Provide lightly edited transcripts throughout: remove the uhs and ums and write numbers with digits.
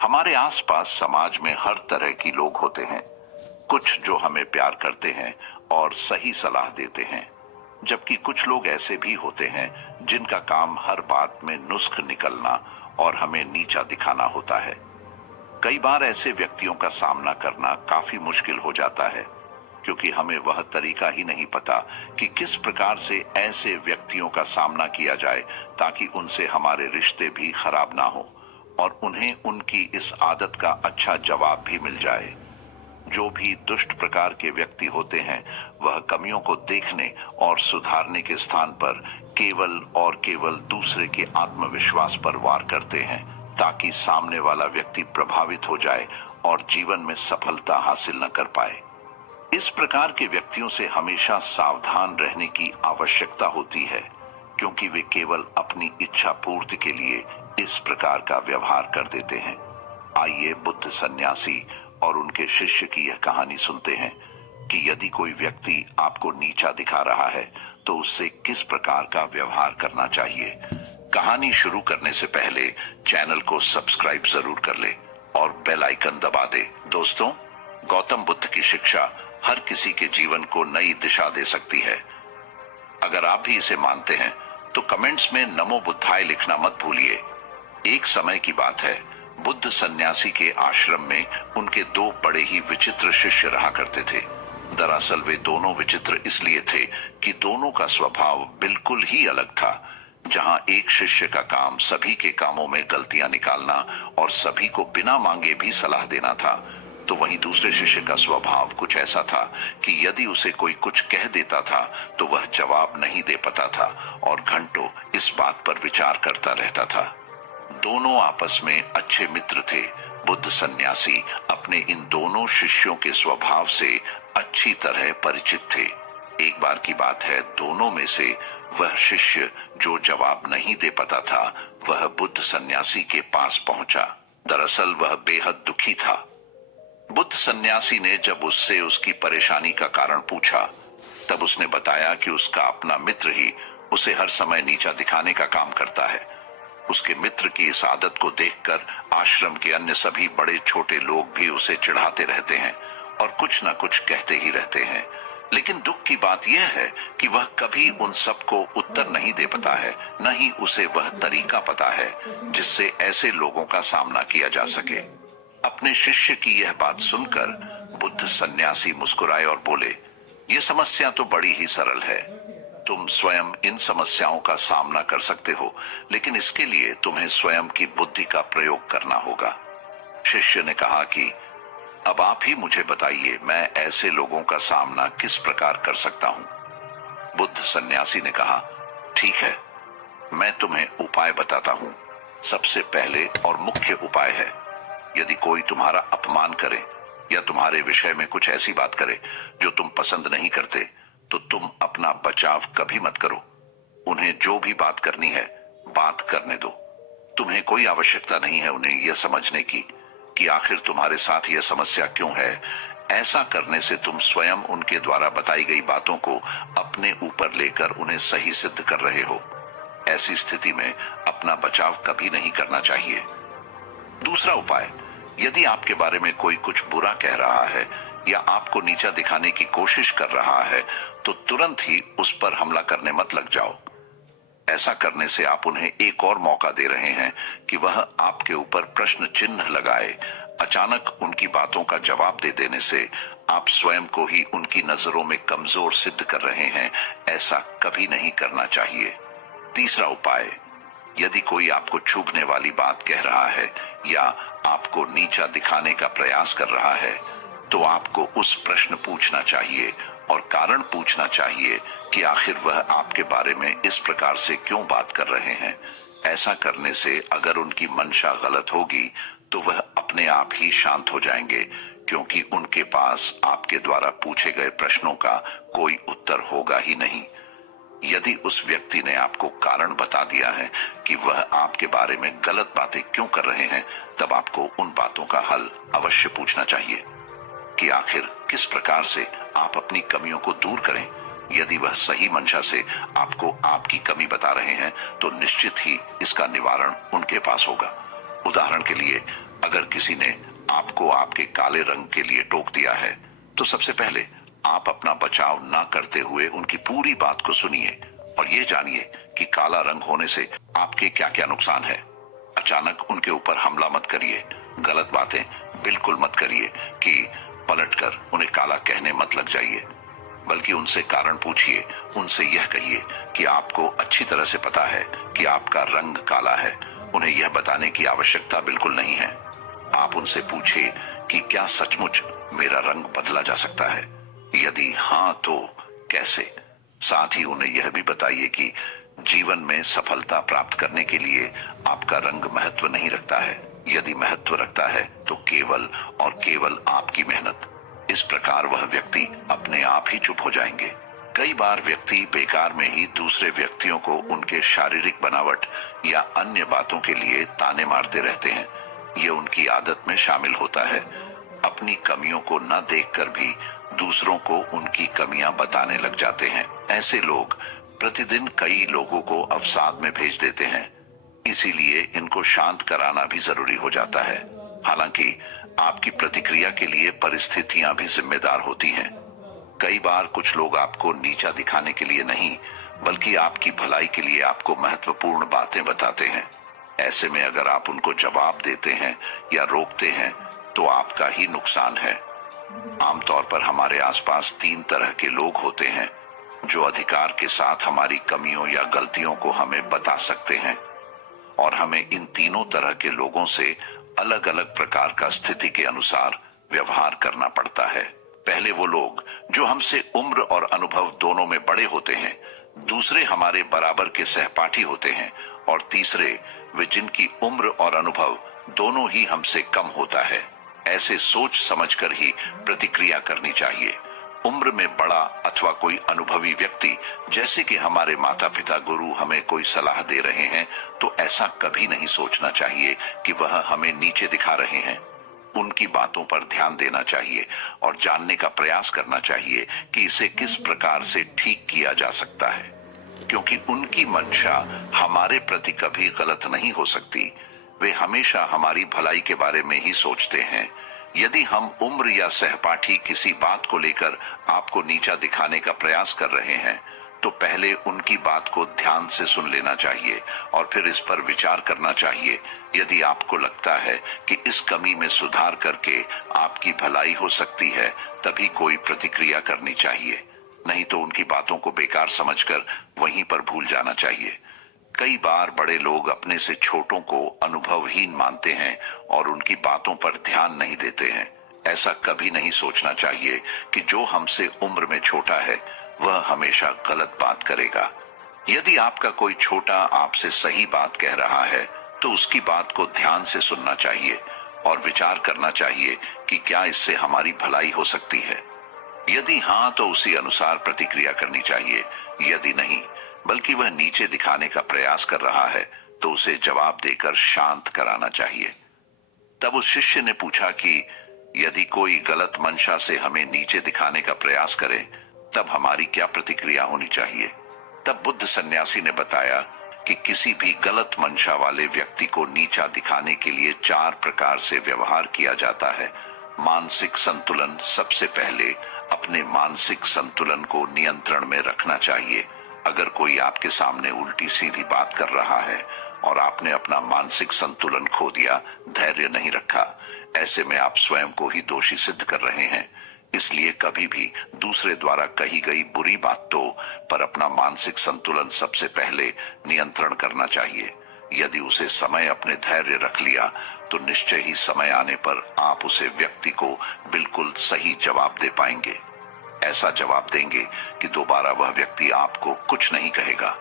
हमारे आसपास समाज में हर तरह की लोग होते हैं। कुछ जो हमें प्यार करते हैं और सही सलाह देते हैं, जबकि कुछ लोग ऐसे भी होते हैं जिनका काम हर बात में नुस्ख निकलना और हमें नीचा दिखाना होता है। कई बार ऐसे व्यक्तियों का सामना करना काफी मुश्किल हो जाता है, क्योंकि हमें वह तरीका ही नहीं पता कि किस प्रकार से ऐसे व्यक्तियों का सामना किया जाए ताकि उनसे हमारे रिश्ते भी खराब ना हो और उन्हें उनकी इस आदत का अच्छा जवाब भी मिल जाए। जो भी दुष्ट प्रकार के व्यक्ति होते हैं, वह कमियों को देखने और सुधारने के स्थान पर केवल और केवल दूसरे के आत्मविश्वास पर वार करते हैं, ताकि सामने वाला व्यक्ति प्रभावित हो जाए और जीवन में सफलता हासिल न कर पाए। इस प्रकार के व्यक्तियों से हमेशा सावधान रहने की आवश्यकता होती है, क्योंकि वे केवल अपनी इच्छा पूर्ति के लिए इस प्रकार का व्यवहार कर देते हैं। आइए बुद्ध सन्यासी और उनके शिष्य की यह कहानी सुनते हैं कि यदि कोई व्यक्ति आपको नीचा दिखा रहा है तो उससे किस प्रकार का व्यवहार करना चाहिए। कहानी शुरू करने से पहले चैनल को सब्सक्राइब जरूर कर ले और बेल आइकन दबा दे। दोस्तों, गौतम बुद्ध की शिक्षा हर किसी के जीवन को नई दिशा दे सकती है। अगर आप भी इसे मानते हैं तो कमेंट्स में नमो बुद्धाय लिखना मत भूलिए। एक समय की बात है, बुद्ध सन्यासी के आश्रम में उनके दो बड़े ही विचित्र शिष्य रहा करते थे। दरअसल वे दोनों विचित्र इसलिए थे कि दोनों का स्वभाव बिल्कुल ही अलग था। जहां एक शिष्य का काम सभी के कामों में गलतियां निकालना और सभी को बिना मांगे भी सलाह देना था, तो वहीं दूसरे शिष्य का स्वभाव कुछ ऐसा था कि यदि उसे कोई कुछ कह देता था तो वह जवाब नहीं दे पाता था और घंटों इस बात पर विचार करता रहता था। दोनों आपस में अच्छे मित्र थे। बुद्ध सन्यासी अपने इन दोनों शिष्यों के स्वभाव से अच्छी तरह परिचित थे। एक बार की बात है, दोनों में से वह शिष्य जो जवाब नहीं दे पाता था, वह बुद्ध सन्यासी के पास पहुंचा। दरअसल वह बेहद दुखी था। बुद्ध सन्यासी ने जब उससे उसकी परेशानी का कारण पूछा, तब उसने बताया कि उसका अपना मित्र ही उसे हर समय नीचा दिखाने का काम करता है। उसके मित्र की इस आदत को देखकर आश्रम के अन्य सभी बड़े छोटे लोग भी उसे चिढ़ाते रहते हैं और कुछ न कुछ कहते ही रहते हैं। लेकिन दुख की बात यह है कि वह कभी उन सबको उत्तर नहीं दे पाता है, न ही उसे वह तरीका पता है जिससे ऐसे लोगों का सामना किया जा सके। अपने शिष्य की यह बात सुनकर बुद्ध सन्यासी मुस्कुराए और बोले, ये समस्या तो बड़ी ही सरल है। तुम स्वयं इन समस्याओं का सामना कर सकते हो, लेकिन इसके लिए तुम्हें स्वयं की बुद्धि का प्रयोग करना होगा। शिष्य ने कहा कि अब आप ही मुझे बताइए, मैं ऐसे लोगों का सामना किस प्रकार कर सकता हूं। बुद्ध सन्यासी ने कहा, ठीक है, मैं तुम्हें उपाय बताता हूं। सबसे पहले और मुख्य उपाय है, यदि कोई तुम्हारा अपमान करे या तुम्हारे विषय में कुछ ऐसी बात करे जो तुम पसंद नहीं करते, तो तुम अपना बचाव कभी मत करो। उन्हें जो भी बात करनी है, बात करने दो। तुम्हें कोई आवश्यकता नहीं है उन्हें यह समझने की कि आखिर तुम्हारे साथ यह समस्या क्यों है। ऐसा करने से तुम स्वयं उनके द्वारा बताई गई बातों को अपने ऊपर लेकर उन्हें सही सिद्ध कर रहे हो। ऐसी स्थिति में अपना बचाव कभी नहीं करना चाहिए। दूसरा उपाय, यदि आपके बारे में कोई कुछ बुरा कह रहा है या आपको नीचा दिखाने की कोशिश कर रहा है, तो तुरंत ही उस पर हमला करने मत लग जाओ। ऐसा करने से आप उन्हें एक और मौका दे रहे हैं कि वह आपके ऊपर प्रश्न चिन्ह लगाए। अचानक उनकी बातों का जवाब दे देने से आप स्वयं को ही उनकी नजरों में कमजोर सिद्ध कर रहे हैं। ऐसा कभी नहीं करना चाहिए। तीसरा उपाय, यदि कोई आपको चुभने वाली बात कह रहा है या आपको नीचा दिखाने का प्रयास कर रहा है, तो आपको उस प्रश्न पूछना चाहिए और कारण पूछना चाहिए कि आखिर वह आपके बारे में इस प्रकार से क्यों बात कर रहे हैं। ऐसा करने से अगर उनकी मंशा गलत होगी तो वह अपने आप ही शांत हो जाएंगे, क्योंकि उनके पास आपके द्वारा पूछे गए प्रश्नों का कोई उत्तर होगा ही नहीं। यदि उस व्यक्ति ने आपको कारण बता दिया है कि वह आपके बारे में गलत बातें क्यों कर रहे हैं, तब आपको उन बातों का हल अवश्य पूछना चाहिए कि आखिर किस प्रकार से आप अपनी कमियों को दूर करें। यदि वह सही मंशा से आपको आपकी कमी बता रहे हैं, तो निश्चित ही इसका निवारण उनके पास होगा। उदाहरण के लिए, अगर किसी ने आपको आपके काले रंग के लिए टोक दिया है तो सबसे पहले आप अपना बचाव ना करते हुए उनकी पूरी बात को सुनिए और ये जानिए कि काला रंग होने से आपके क्या क्या नुकसान है। अचानक उनके ऊपर हमला मत करिए, गलत बातें बिल्कुल मत करिए कि पलटकर उन्हें काला कहने मत लग जाइए, बल्कि उनसे कारण पूछिए। उनसे यह कहिए कि आपको अच्छी तरह से पता है कि आपका रंग काला है, उन्हें यह बताने की आवश्यकता बिल्कुल नहीं है। आप उनसे पूछिए कि क्या सचमुच मेरा रंग बदला जा सकता है, यदि हाँ तो कैसे। साथ ही उन्हें यह भी बताइए कि जीवन में सफलता प्राप्त करने के लिए आपका रंग महत्व नहीं रखता है, यदि महत्व रखता है तो केवल और केवल आपकी मेहनत। इस प्रकार वह व्यक्ति अपने आप ही चुप हो जाएंगे। कई बार व्यक्ति बेकार में ही दूसरे व्यक्तियों को उनके शारीरिक बनावट या अन्य बातों के लिए ताने मारते रहते हैं। ये उनकी आदत में शामिल होता है। अपनी कमियों को न देखकर भी दूसरों को उनकी कमियां बताने लग जाते हैं। ऐसे लोग प्रतिदिन कई लोगों को अवसाद में भेज देते हैं, इसीलिए इनको शांत कराना भी जरूरी हो जाता है। हालांकि आपकी प्रतिक्रिया के लिए परिस्थितियां भी जिम्मेदार होती हैं। कई बार कुछ लोग आपको नीचा दिखाने के लिए नहीं, बल्कि आपकी भलाई के लिए आपको महत्वपूर्ण बातें बताते हैं। ऐसे में अगर आप उनको जवाब देते हैं या रोकते हैं तो आपका ही नुकसान है। आमतौर पर हमारे आसपास 3 तरह के लोग होते हैं जो अधिकार के साथ हमारी कमियों या गलतियों को हमें बता सकते हैं, और हमें इन तीनों तरह के लोगों से अलग अलग प्रकार का स्थिति के अनुसार व्यवहार करना पड़ता है। पहले वो लोग जो हमसे उम्र और अनुभव दोनों में बड़े होते हैं, दूसरे हमारे बराबर के सहपाठी होते हैं, और तीसरे वे जिनकी उम्र और अनुभव दोनों ही हमसे कम होता है। ऐसे सोच समझकर ही प्रतिक्रिया करनी चाहिए। उम्र में बड़ा अथवा कोई अनुभवी व्यक्ति, जैसे कि हमारे माता पिता गुरु, हमें कोई सलाह दे रहे हैं तो ऐसा कभी नहीं सोचना चाहिए कि वह हमें नीचे दिखा रहे हैं। उनकी बातों पर ध्यान देना चाहिए और जानने का प्रयास करना चाहिए कि इसे किस प्रकार से ठीक किया जा सकता है, क्योंकि उनकी मंशा हमारे प्रति कभी गलत नहीं हो सकती। वे हमेशा हमारी भलाई के बारे में ही सोचते हैं। यदि हम उम्र या सहपाठी किसी बात को लेकर आपको नीचा दिखाने का प्रयास कर रहे हैं तो पहले उनकी बात को ध्यान से सुन लेना चाहिए और फिर इस पर विचार करना चाहिए। यदि आपको लगता है कि इस कमी में सुधार करके आपकी भलाई हो सकती है, तभी कोई प्रतिक्रिया करनी चाहिए, नहीं तो उनकी बातों को बेकार समझकर वहीं पर भूल जाना चाहिए। कई बार बड़े लोग अपने से छोटों को अनुभवहीन मानते हैं और उनकी बातों पर ध्यान नहीं देते हैं। ऐसा कभी नहीं सोचना चाहिए कि जो हमसे उम्र में छोटा है वह हमेशा गलत बात करेगा। यदि आपका कोई छोटा आपसे सही बात कह रहा है तो उसकी बात को ध्यान से सुनना चाहिए और विचार करना चाहिए कि क्या इससे हमारी भलाई हो सकती है। यदि हाँ तो उसी अनुसार प्रतिक्रिया करनी चाहिए, यदि नहीं बल्कि वह नीचे दिखाने का प्रयास कर रहा है तो उसे जवाब देकर शांत कराना चाहिए। तब उस शिष्य ने पूछा कि यदि कोई गलत मंशा से हमें नीचे दिखाने का प्रयास करे तब हमारी क्या प्रतिक्रिया होनी चाहिए। तब बुद्ध सन्यासी ने बताया कि किसी भी गलत मंशा वाले व्यक्ति को नीचा दिखाने के लिए 4 प्रकार से व्यवहार किया जाता है। मानसिक संतुलन। सबसे पहले अपने मानसिक संतुलन को नियंत्रण में रखना चाहिए। अगर कोई आपके सामने उल्टी सीधी बात कर रहा है और आपने अपना मानसिक संतुलन खो दिया, धैर्य नहीं रखा, ऐसे में आप स्वयं को ही दोषी सिद्ध कर रहे हैं। इसलिए कभी भी दूसरे द्वारा कही गई बुरी बातों पर अपना मानसिक संतुलन सबसे पहले नियंत्रण करना चाहिए। यदि उसे समय अपने धैर्य रख लिया तो निश्चय ही समय आने पर आप उसे व्यक्ति को बिल्कुल सही जवाब दे पाएंगे। ऐसा जवाब देंगे कि दोबारा वह व्यक्ति आपको कुछ नहीं कहेगा।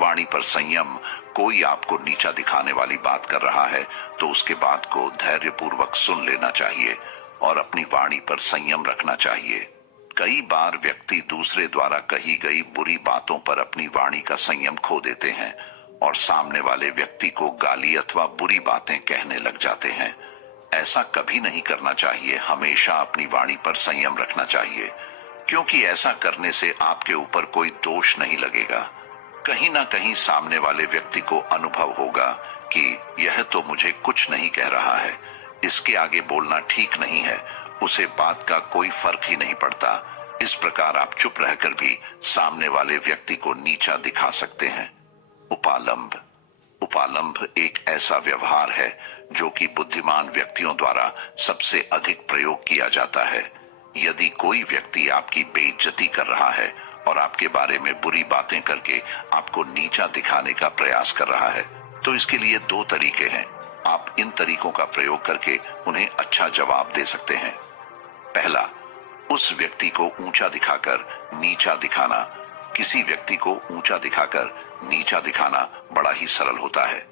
वाणी पर संयम। कोई आपको नीचा दिखाने वाली बात कर रहा है तो उसके बात को धैर्यपूर्वक सुन लेना चाहिए और अपनी वाणी पर संयम रखना चाहिए। कई बार व्यक्ति दूसरे द्वारा कही गई बुरी बातों पर अपनी वाणी का संयम खो देते हैं और सामने वाले व्यक्ति को गाली अथवा बुरी बातें कहने लग जाते हैं। ऐसा कभी नहीं करना चाहिए। हमेशा अपनी वाणी पर संयम रखना चाहिए, क्योंकि ऐसा करने से आपके ऊपर कोई दोष नहीं लगेगा। कहीं ना कहीं सामने वाले व्यक्ति को अनुभव होगा कि यह तो मुझे कुछ नहीं कह रहा है, इसके आगे बोलना ठीक नहीं है, उसे बात का कोई फर्क ही नहीं पड़ता। इस प्रकार आप चुप रहकर भी सामने वाले व्यक्ति को नीचा दिखा सकते हैं। उपालंब। उपालंब एक ऐसा व्यवहार है जो कि बुद्धिमान व्यक्तियों द्वारा सबसे अधिक प्रयोग किया जाता है। यदि कोई व्यक्ति आपकी बेइज्जती कर रहा है और आपके बारे में बुरी बातें करके आपको नीचा दिखाने का प्रयास कर रहा है, तो इसके लिए दो तरीके हैं। आप इन तरीकों का प्रयोग करके उन्हें अच्छा जवाब दे सकते हैं। पहला, उस व्यक्ति को ऊंचा दिखाकर नीचा दिखाना। किसी व्यक्ति को ऊंचा दिखाकर नीचा दिखाना बड़ा ही सरल होता है।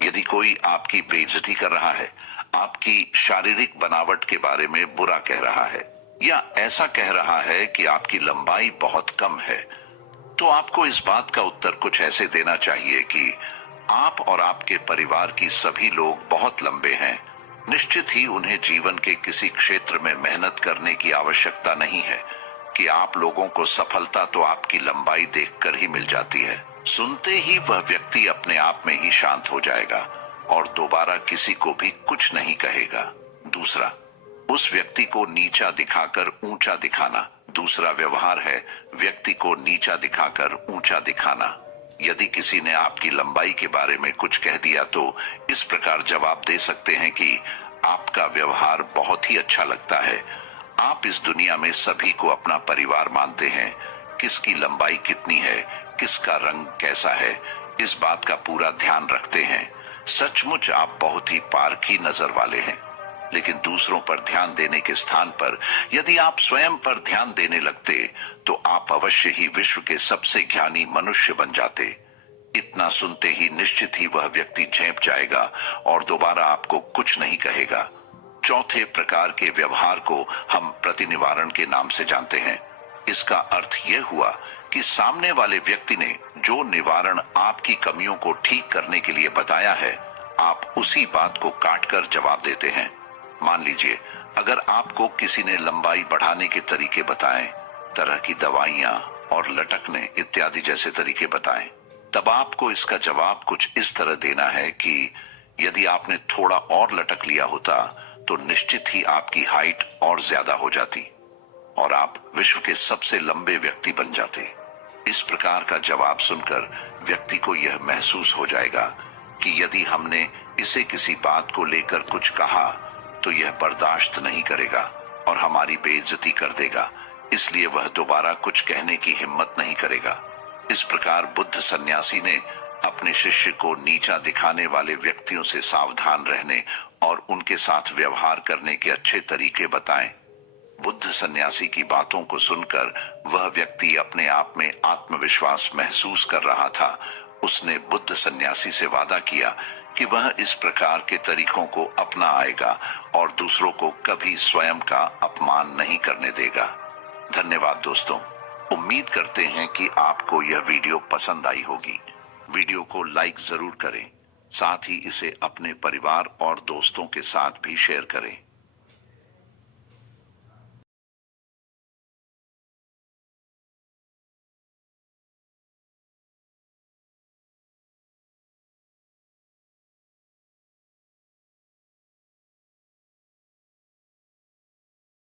यदि कोई आपकी बेइज्जती कर रहा है, आपकी शारीरिक बनावट के बारे में बुरा कह रहा है या ऐसा कह रहा है कि आपकी लंबाई बहुत कम है, तो आपको इस बात का उत्तर कुछ ऐसे देना चाहिए कि आप और आपके परिवार की सभी लोग बहुत लंबे हैं। निश्चित ही उन्हें जीवन के किसी क्षेत्र में मेहनत करने की आवश्यकता नहीं है कि आप लोगों को सफलता तो आपकी लंबाई देखकर ही मिल जाती है। सुनते ही वह व्यक्ति अपने आप में ही शांत हो जाएगा और दोबारा किसी को भी कुछ नहीं कहेगा। दूसरा, उस व्यक्ति को नीचा दिखाकर ऊंचा दिखाना। दूसरा व्यवहार है व्यक्ति को नीचा दिखाकर ऊंचा दिखाना। यदि किसी ने आपकी लंबाई के बारे में कुछ कह दिया तो इस प्रकार जवाब दे सकते हैं कि आपका व्यवहार बहुत ही अच्छा लगता है। आप इस दुनिया में सभी को अपना परिवार मानते हैं। किसकी लंबाई कितनी है, किसका रंग कैसा है, इस बात का पूरा ध्यान रखते हैं। सचमुच आप बहुत ही पारखी नजर वाले हैं। लेकिन दूसरों पर ध्यान देने के स्थान पर यदि आप स्वयं पर ध्यान देने लगते तो आप अवश्य ही विश्व के सबसे ज्ञानी मनुष्य बन जाते। इतना सुनते ही निश्चित ही वह व्यक्ति झेप जाएगा और दोबारा आपको कुछ नहीं कहेगा। चौथे प्रकार के व्यवहार को हम प्रतिनिवारण के नाम से जानते हैं। इसका अर्थ यह हुआ कि सामने वाले व्यक्ति ने जो निवारण आपकी कमियों को ठीक करने के लिए बताया है, आप उसी बात को काटकर जवाब देते हैं। मान लीजिए, अगर आपको किसी ने लंबाई बढ़ाने के तरीके बताएं, तरह की दवाइयां और लटकने इत्यादि जैसे तरीके बताएं, तब आपको इसका जवाब कुछ इस तरह देना है कि यदि आपने थोड़ा और लटक लिया होता तो निश्चित ही आपकी हाइट और ज्यादा हो जाती और आप विश्व के सबसे लंबे व्यक्ति बन जाते। इस प्रकार का जवाब सुनकर व्यक्ति को यह महसूस हो जाएगा कि यदि हमने इसे किसी बात को लेकर कुछ कहा तो यह बर्दाश्त नहीं करेगा और हमारी बेइज्जती कर देगा, इसलिए वह दोबारा कुछ कहने की हिम्मत नहीं करेगा। इस प्रकार बुद्ध सन्यासी ने अपने शिष्य को नीचा दिखाने वाले व्यक्तियों से सावधान रहने और उनके साथ व्यवहार करने के अच्छे तरीके बताएं। बुद्ध सन्यासी की बातों को सुनकर वह व्यक्ति अपने आप में आत्मविश्वास महसूस कर रहा था। उसने बुद्ध सन्यासी से वादा किया कि वह इस प्रकार के तरीकों को अपना आएगा और दूसरों को कभी स्वयं का अपमान नहीं करने देगा। धन्यवाद दोस्तों। उम्मीद करते हैं कि आपको यह वीडियो पसंद आई होगी। वीडियो को लाइक जरूर करें, साथ ही इसे अपने परिवार और दोस्तों के साथ भी शेयर करें।